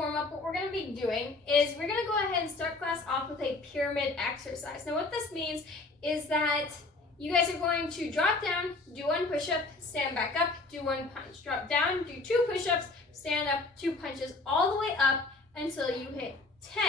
warm-up, what we're going to be doing is we're going to go ahead and start class off with a pyramid exercise. Now what this means is that you guys are going to drop down, do 1 push-up, stand back up, do 1 punch. Drop down, do 2 push-ups, stand up, 2 punches, all the way up until you hit 10.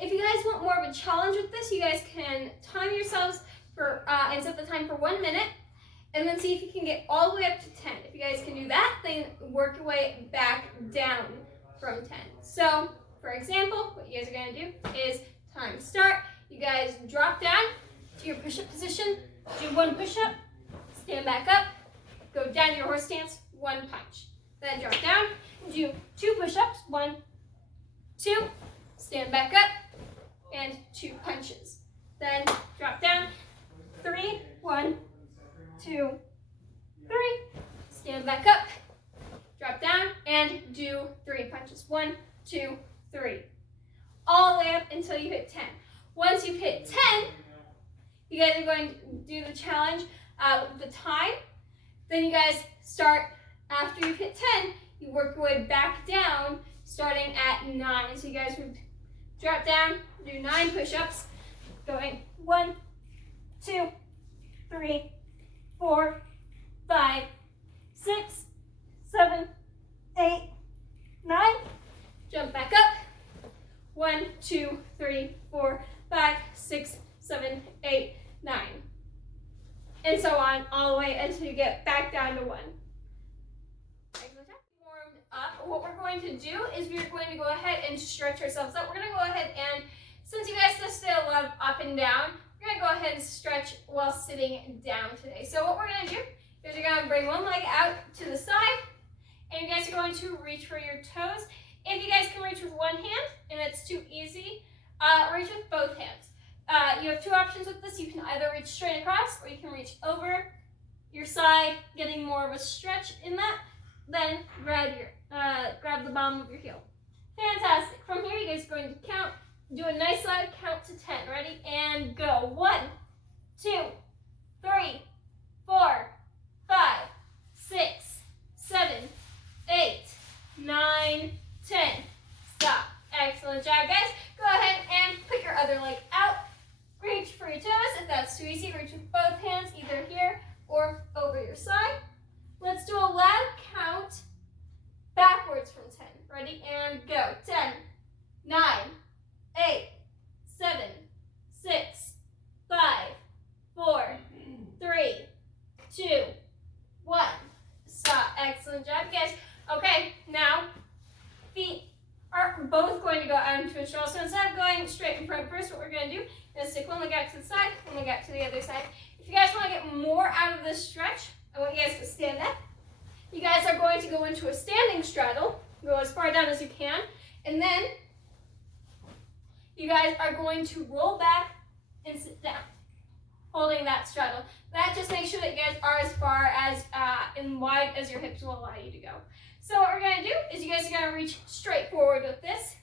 If you guys want more of a challenge with this, you guys can time yourselves for and set the time for 1 minute, and then see if you can get all the way up to 10. If you guys can do that, then work your way back down from 10. So, for example, what you guys are going to do is time start. You guys drop down to your push-up position, do 1 push-up, stand back up, go down to your horse stance, 1 punch. Then drop down, do 2 push-ups, 1, 2, stand back up, and 2 punches. Then drop down, 3, 1, 2, 3, stand back up, drop down, and do 3 punches. 1, 2, 3. All the way up until you hit 10. Once you've hit 10, you guys are going to do the challenge with the time. Then you guys start, after you've hit 10, you work your way back down, starting at 9. So you guys would drop down, do 9 push-ups, going 1, 2, 3, 4, 5, 6, 7, 8, 9. Jump back up. 1, 2, 3, 4, 5, 6, 7, 8, 9. And so on, all the way until you get back down to 1. Warmed up. What we're going to do is we're going to go ahead and stretch ourselves up. We're going to go ahead and, since you guys just still love up and down, we're going to go ahead and stretch while sitting down today. So what we're going to do is you're going to bring 1 leg out to the side, and you guys are going to reach for your toes. If you guys can reach with 1 hand, and it's too easy, reach with both hands. You have 2 options with this. You can either reach straight across, or you can reach over your side, getting more of a stretch in that. Then grab the bottom of your heel. Fantastic. From here, you guys are going to count. Do a nice loud count to 10. Ready? And go. 1, 2, 3, 4, 5, 6, 7, 8, 9, 10. Stop. Excellent job, guys. Go ahead and put your other leg out. Reach for your toes. If that's too easy, reach with both hands, either here or over your side. Let's do a loud count backwards from 10. Ready? And go. 10, 9, 8, 7, 6, 5, 4, 3, 2, 1. Stop. Excellent job, guys. Okay, now feet are both going to go out into a stroll. So instead of going straight in front first, what we're going to do is stick 1 leg out to the side, 1 leg out to the other side. If you guys want to get more out of this stretch, I want you guys to stand up. You guys are going to go into a standing straddle. Go as far down as you can. And then you guys are going to roll back and sit down, holding that straddle. That just makes sure that you guys are as far as and wide as your hips will allow you to go. So what we're going to do is you guys are going to reach straight forward with this.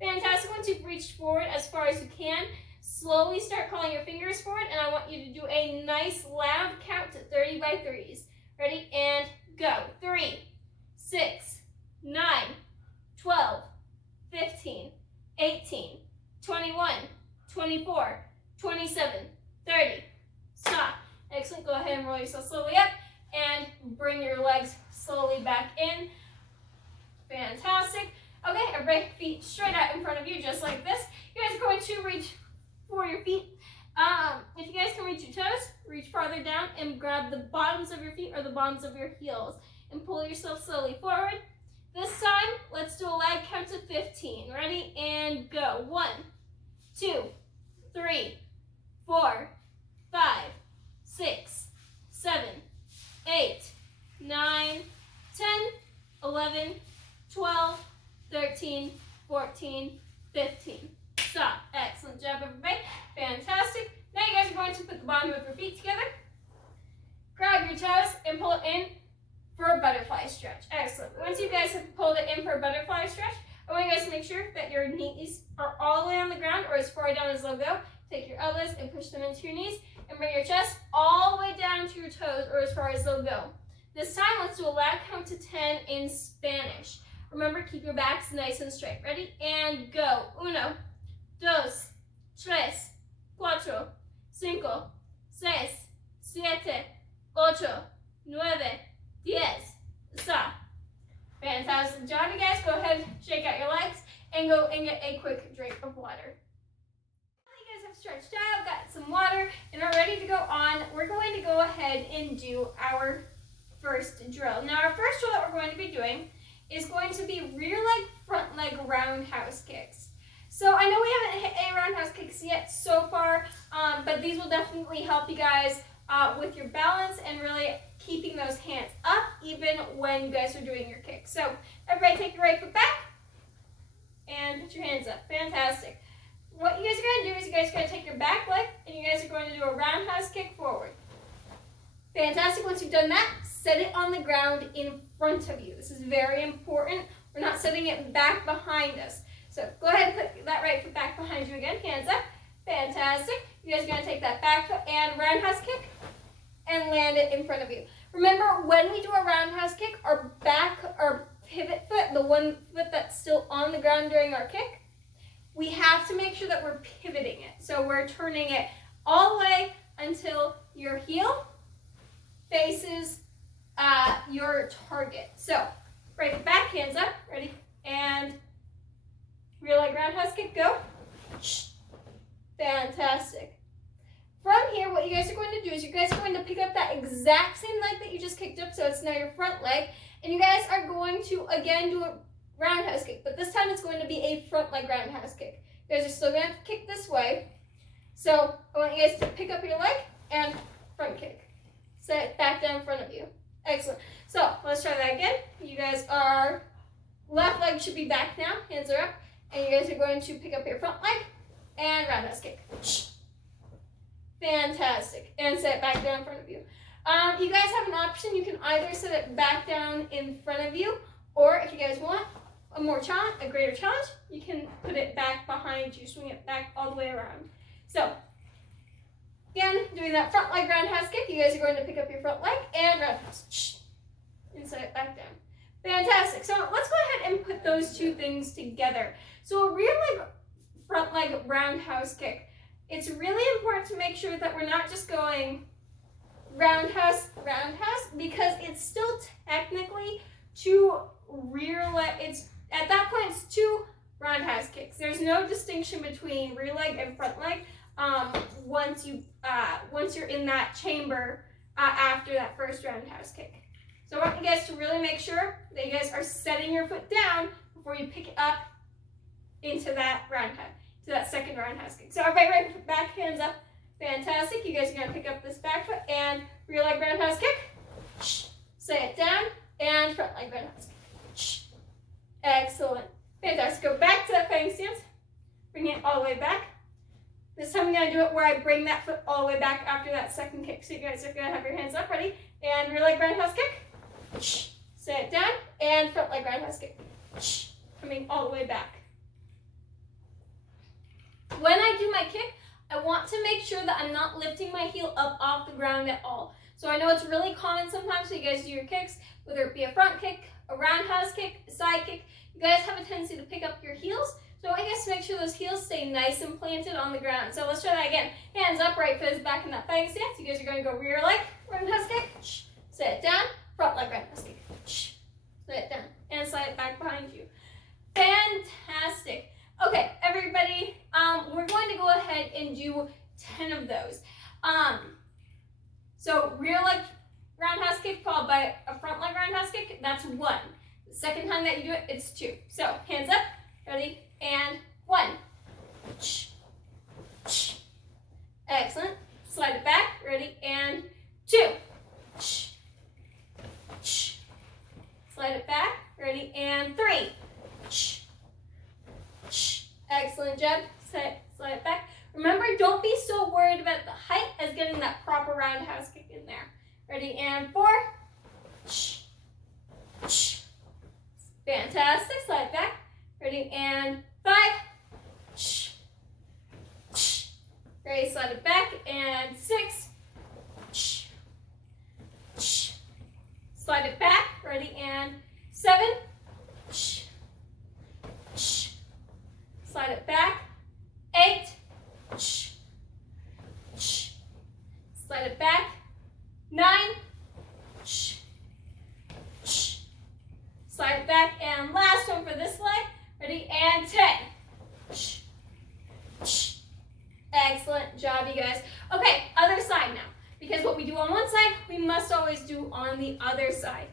Fantastic. Once you've reached forward as far as you can, slowly start calling your fingers forward, and I want you to do a nice loud count to 30 by 3s. Ready? And go. 3, 6, 9, 12, 15, 18, 21, 24, 27, 30. Stop. Excellent. Go ahead and roll yourself slowly up and bring your legs slowly back in. Fantastic. Okay, everybody, feet straight out in front of you, just like this. You guys are going to reach for your feet. If you guys can reach your toes, reach farther down and grab the bottoms of your feet or the bottoms of your heels and pull yourself slowly forward. This time, let's do a loud count to 15. Ready? And go. 1, 2, 3, 4, 5, 6, 7, 8, 9, 10, 11, 12, 13, 14, 15. Stop. Excellent job, everybody. Fantastic. Now you guys are going to put the bottom of your feet together. Grab your toes and pull it in for a butterfly stretch. Excellent. Once you guys have pulled it in for a butterfly stretch, I want you guys to make sure that your knees are all the way on the ground or as far down as they'll go. Take your elbows and push them into your knees and bring your chest all the way down to your toes or as far as they'll go. This time, let's do a loud count to 10 in Spanish. Remember, keep your backs nice and straight. Ready? And go. 1, 2, 3, 4, 5, 6, 7, 8, 9, 10. Stop. Fantastic job, you guys. Go ahead, shake out your legs, and go and get a quick drink of water. You guys have stretched out, got some water, and are ready to go on. We're going to go ahead and do our first drill. Now, our first drill that we're going to be doing is going to be rear leg, front leg roundhouse kicks. So I know we haven't hit any roundhouse kicks yet so far, but these will definitely help you guys with your balance and really keeping those hands up even when you guys are doing your kicks. So everybody take your right foot back and put your hands up. Fantastic. What you guys are going to do is you guys are going to take your back leg and you guys are going to do a roundhouse kick forward. Fantastic. Once you've done that, set it on the ground in front of you. This is very important. We're not setting it back behind us. So go ahead and put that right foot back behind you again. Hands up. Fantastic. You guys are going to take that back foot and roundhouse kick and land it in front of you. Remember, when we do a roundhouse kick, our pivot foot, the one foot that's still on the ground during our kick, we have to make sure that we're pivoting it. So we're turning it all the way until your heel faces your target. So right foot back, hands up, ready, and rear leg roundhouse kick, go. Fantastic. From here, what you guys are going to do is you guys are going to pick up that exact same leg that you just kicked up, so it's now your front leg, and you guys are going to, again, do a roundhouse kick, but this time it's going to be a front leg roundhouse kick. You guys are still going to kick this way, so I want you guys to pick up your leg and front kick. Set it back down in front of you. Excellent. So let's try that again. You guys are, left leg should be back now, hands are up, and you guys are going to pick up your front leg and roundhouse kick. Fantastic. And set it back down in front of you. You guys have an option. You can either set it back down in front of you, or if you guys want a greater challenge, you can put it back behind you, swing it back all the way around. So, again, doing that front leg roundhouse kick, you guys are going to pick up your front leg and roundhouse. And set it back down. Fantastic. So let's go ahead and put those two things together. So a rear leg, front leg roundhouse kick. It's really important to make sure that we're not just going roundhouse, roundhouse, because it's still technically two rear leg, at that point it's two roundhouse kicks. There's no distinction between rear leg and front leg once you're in that chamber after that first roundhouse kick. So I want you guys to really make sure that you guys are setting your foot down before you pick it up into that roundhouse. To that second roundhouse kick. So everybody right foot back, hands up. Fantastic. You guys are going to pick up this back foot and rear leg roundhouse kick. Set it down and front leg roundhouse kick. Excellent. Fantastic. Go back to that fang stance. Bring it all the way back. This time I'm going to do it where I bring that foot all the way back after that second kick. So you guys are going to have your hands up, ready? And rear leg roundhouse kick. Set it down and front leg roundhouse kick. Coming all the way back. When I do my kick, I want to make sure that I'm not lifting my heel up off the ground at all. So I know it's really common sometimes when you guys do your kicks, whether it be a front kick, a roundhouse kick, a side kick, you guys have a tendency to pick up your heels. So I want you guys to make sure those heels stay nice and planted on the ground. So let's try that again. Hands up, right foot is back in that fang stance. You guys are going to go rear leg, roundhouse kick, set it down, front leg, roundhouse kick, set it down, and slide it back behind you. Fantastic. Okay, everybody, we're going to go ahead and do 10 of those. So rear leg roundhouse kick followed by a front leg roundhouse kick, that's 1. The second time that you do it, it's 2. So hands up, ready, and 1. Excellent. Slide it back, ready, and 2. Slide it back, ready, and 3. Excellent job. Slide it back. Remember, don't be so worried about the height as getting that proper roundhouse kick in there. Ready, and 4. Fantastic. Slide it back. Ready, and 5. Ready, slide it back, and 6. Slide it back. Ready, and 7. slide back, and last one for this leg. Ready, and 10. Excellent job, you guys. Okay, other side now. Because what we do on one side, we must always do on the other side.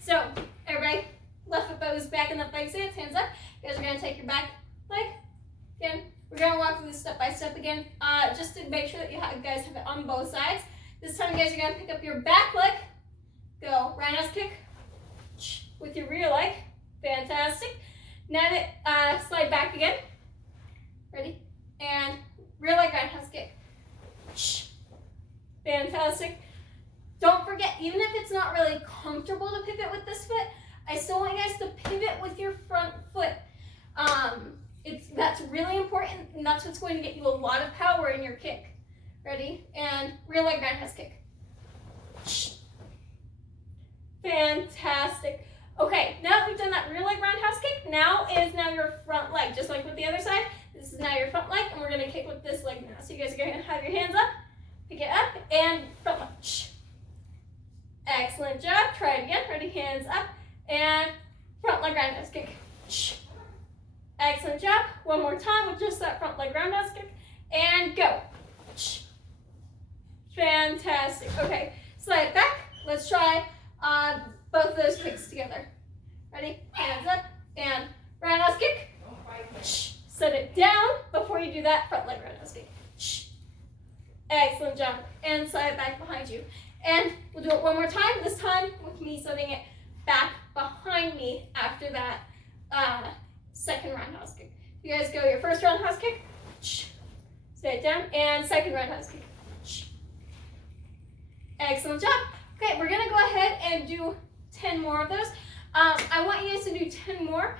So, everybody, left foot goes back in the leg stance, hands up. You guys are gonna take your back leg. Again, we're gonna walk through this step by step again, just to make sure that you guys have it on both sides. This time, you guys are gonna pick up your back leg, go roundhouse kick with your rear leg. Fantastic. Now slide back again. Ready? And rear leg roundhouse kick. Fantastic. Don't forget, even if it's not really comfortable to pivot with this foot, I still want you guys to pivot with your front foot. That's really important, and that's what's going to get you a lot of power in your kick. Ready? And rear leg roundhouse kick. Fantastic. Okay, now that we've done that rear leg roundhouse kick, now your front leg, just like with the other side. This is now your front leg, and we're gonna kick with this leg now. So you guys are gonna have your hands up, pick it up, and front leg. Excellent job. Try it again. Ready? Hands up, and front leg roundhouse kick. Excellent job. One more time with just that front leg roundhouse kick, and go. Fantastic. Okay, slide it back. Let's try both of those kicks together. Ready? Hands up, and roundhouse kick. Set it down before you do that front leg roundhouse kick. Excellent job. And slide it back behind you. And we'll do it one more time, this time with me setting it back behind me after that second roundhouse kick. You guys go your first roundhouse kick, set it down, and second roundhouse kick. Excellent job. Okay, we're gonna go ahead and do 10 more of those. I want you guys to do 10 more.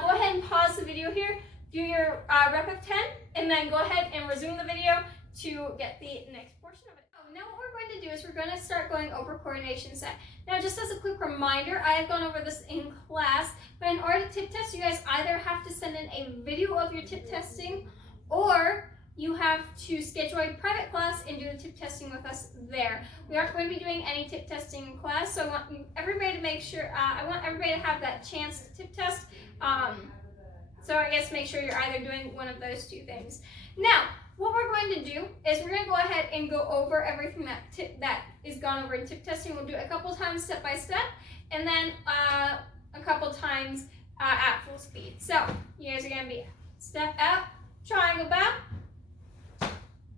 Go ahead and pause the video here, do your rep of 10, and then go ahead and resume the video to get the next portion of it. Now what we're going to do is we're going to start going over coordination set. Now just as a quick reminder, I have gone over this in class, but in order to tip test, you guys either have to send in a video of your tip testing, or you have to schedule a private class and do the tip testing with us there. We aren't going to be doing any tip testing in class, so I want everybody to make sure, I want everybody to have that chance to tip test. So I guess make sure you're either doing one of those two things. Now, what we're going to do is we're going to go ahead and go over everything that is gone over in tip testing. We'll do it a couple times step by step, and then a couple times at full speed. So you guys are going to be step out, triangle bow,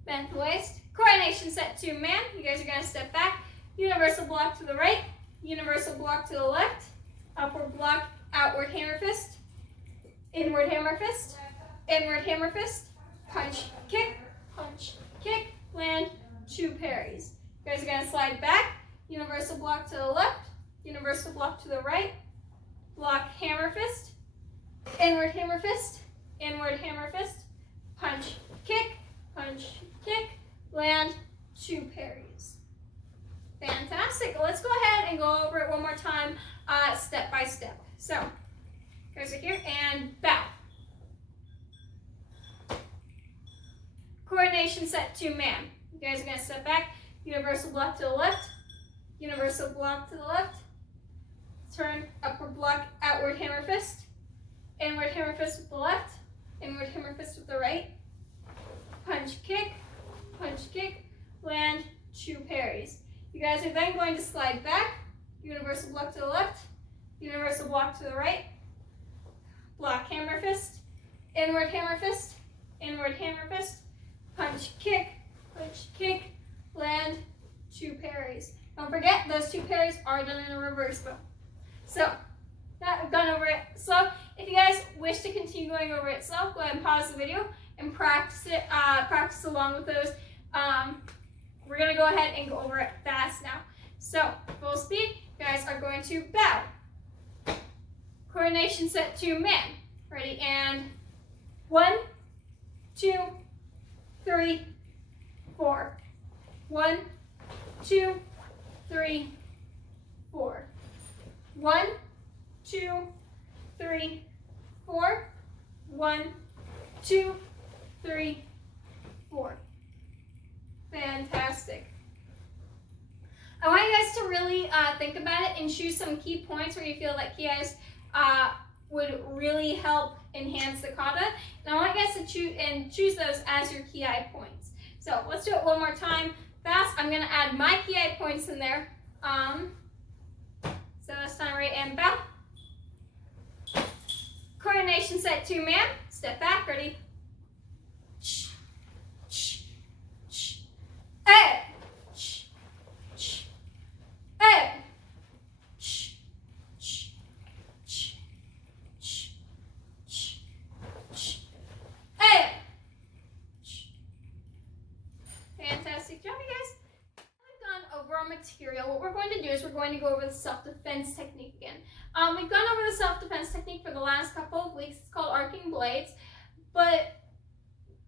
bend the waist, coordination set to man. You guys are going to step back, universal block to the right, universal block to the left, upward block, outward hammer fist, inward hammer fist, inward hammer fist, punch, kick, land, 2 parries. You guys are going to slide back, universal block to the left, universal block to the right, block hammer fist, inward hammer fist, inward hammer fist, punch, kick, land, 2 parries. Fantastic. Let's go ahead and go over it one more time, step by step. So, you guys are here, and bow. Coordination set to man. You guys are going to step back, universal block to the left, universal block to the left, turn, upward block, outward hammer fist, inward hammer fist with the left, inward hammer fist with the right, punch, kick, land, 2 parries. You guys are then going to slide back, universal block to the left, universal block to the right, block hammer fist, inward hammer fist, punch, kick, land, 2 parries. Don't forget, those 2 parries are done in a reverse bow. So, that I've gone over it. So, if you guys wish to continue going over it slow, go ahead and pause the video and practice it. Practice along with those. We're gonna go ahead and go over it fast now. So, full speed, you guys are going to bow. Coordination set to man. Ready, and 1, 2, 3, 4. 1, 2, 3, 4. 1, 2, 3, 4. 1, 2, 3, 4. Fantastic. I want you guys to really think about it and choose some key points where you feel that you guys would really help enhance the kata. And I want you guys to choose those as your key eye points. So let's do it one more time fast. I'm going to add my key eye points in there. So this time, right and bow. Coordination set 2 man. Step back, ready. Hey. Hey. Hey. Fantastic job, you guys. We've gone over our material. What we're going to do is we're going to go over the self-defense technique again. We've gone over the self-defense technique for the last couple of weeks. It's called arcing blades. But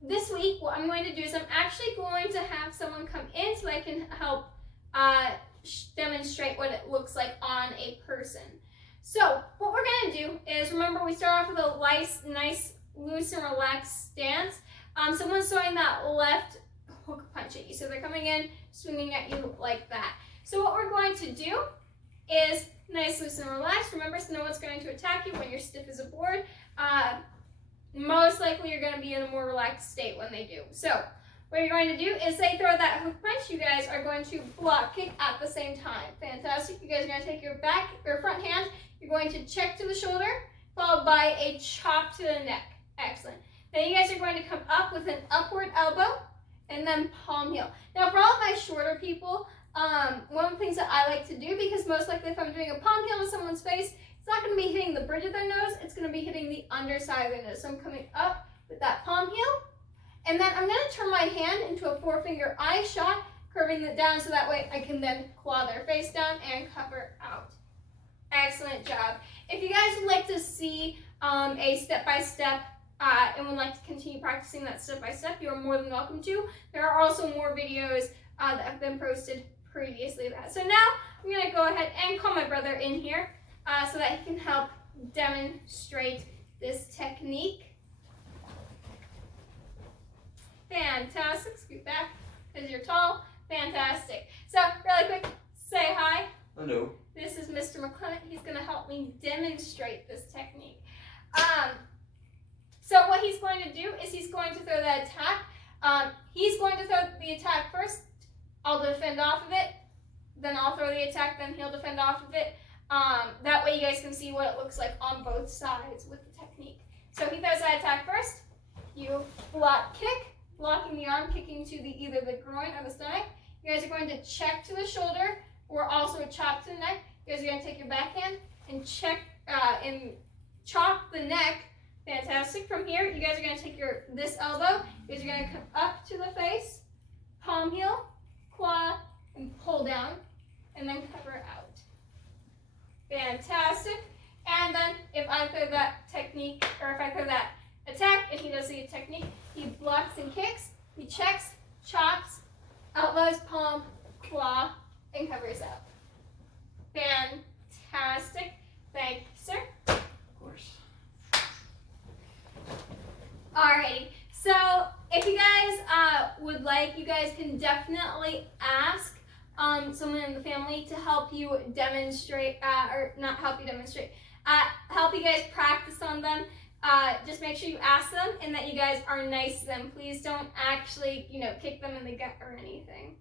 this week, what I'm going to do is I'm actually going to have someone come in so I can help demonstrate what it looks like on a person. So what we're going to do is, remember, we start off with a nice loose and relaxed stance. Someone's throwing that left hook punch at you. So they're coming in, swinging at you like that. So what we're going to do is nice, loose, and relaxed. Remember, so no one's going to attack you when you're stiff as a board. Most likely you're going to be in a more relaxed state when they do. So what you're going to do is they throw that hook punch. You guys are going to block kick at the same time. Fantastic. You guys are going to take your front hand. You're going to check to the shoulder, followed by a chop to the neck. Excellent. Then you guys are going to come up with an upward elbow and then palm heel. Now for all of my shorter people, one of the things that I like to do, because most likely if I'm doing a palm heel to someone's face, it's not going to be hitting the bridge of their nose, it's going to be hitting the underside of their nose. So I'm coming up with that palm heel, and then I'm going to turn my hand into a 4-finger eye shot, curving it down so that way I can then claw their face down and cover out. Excellent job. If you guys would like to see a step-by-step and would like to continue practicing that step-by-step, you are more than welcome to. There are also more videos that have been posted previously to that. So now I'm going to go ahead and call my brother in here so that he can help demonstrate this technique. Fantastic. Scoot back because you're tall. Fantastic. So really quick, say hi. Hello. This is Mr. McClement. He's going to help me demonstrate this technique. So what he's going to do is he's going to throw that attack. He's going to throw the attack first. I'll defend off of it. Then I'll throw the attack. Then he'll defend off of it. That way you guys can see what it looks like on both sides with the technique. So he throws that attack first. You block kick, blocking the arm, kicking to either the groin or the stomach. You guys are going to check to the shoulder or also chop to the neck. You guys are going to take your backhand and check and chop the neck. Fantastic. From here, you guys are going to take this elbow. You guys are going to come up to the face, palm heel, claw, and pull down, and then cover out. Fantastic. And then if I throw that technique, or if I throw that attack, and he does the technique, he blocks and kicks, he checks, chops, elbows, palm, claw, and covers out. Fantastic. Thank you, sir. Of course. Alrighty. So if you guys would like, you guys can definitely ask someone in the family to help you demonstrate, or not help you demonstrate, help you guys practice on them. Just make sure you ask them and that you guys are nice to them. Please don't actually, kick them in the gut or anything.